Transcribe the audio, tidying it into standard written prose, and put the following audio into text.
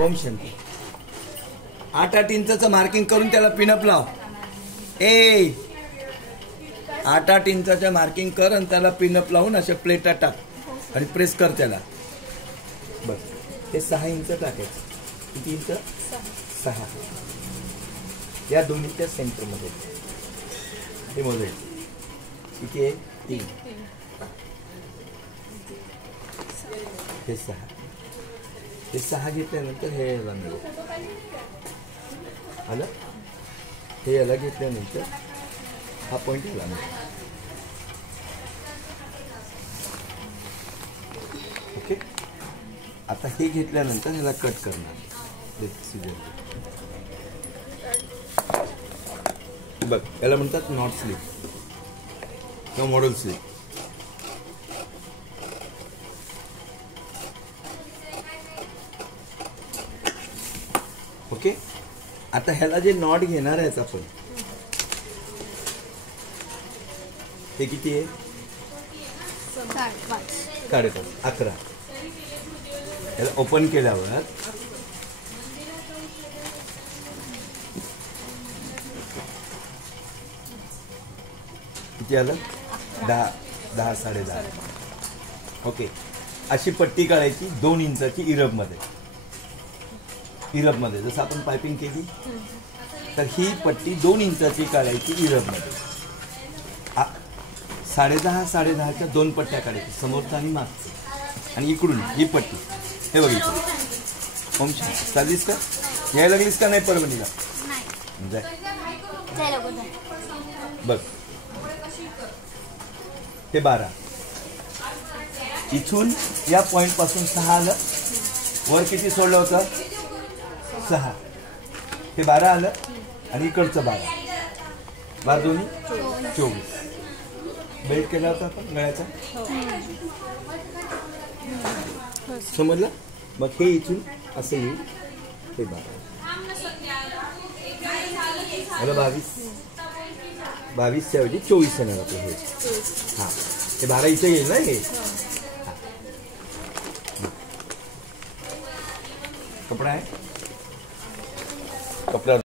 Om Shanti. 8-8 इंचाचं marking करून त्याला pin up लाव. 8-8 इंचाचं मार्किंग कर आणि त्याला पिनअप लावून अशा प्लेटा टाक आणि प्रेस कर त्याला. बस हे 6 इंच टाकायचं. किती इंच? 6. या दोन्हीच्या सेंटरमध्ये हे मोजायचं. किती आहे? 3. हे 6. हे 6 घेतल्यानंतर हे याला मिळेल. आलं? हे याला घेतल्यानंतर हा पॉईंट याला मिळेल. ओके. आता हे घेतल्यानंतर ह्याला कट करणार. बघ याला म्हणतात नॉट स्लीप किंवा मॉडेल स्लीप. ओके. आता ह्याला जे नॉट घेणार आहे आपण हे किती आहे? 5.5. 11. याला ओपन केल्यावर किती आलं? 10, 10.5. ओके. अशी पट्टी काढायची 2 इंचाची इरबमध्ये. जसं आपण पायपिंग केली तर ही पट्टी 2 इंचाची काढायची इरबमध्ये. 10.5च्या 2 पट्ट्या काढायची, समोरचा आणि मागचं. आणि इकडून ही पट्टी हे बघितलं. ओम चाललीस का? यायला लागलीस का? नाही परभणीला बघ. हे 12. इथून या पॉइंट पासून 6 आलं. वर किती सोडलं होतं? 6. हे 12 आलं आणि इकडचं 12. 12 दोन्ही 24. बेल्ट केला होता आपण गळ्याचा. समजलं? मग हे इथून असं येईल. हे 12 आलं. 22च्या ऐवजी 24 येणार आपलं हे. हा हे 12 इथे येईल ना हे. कपडा आहे. कपड्यावर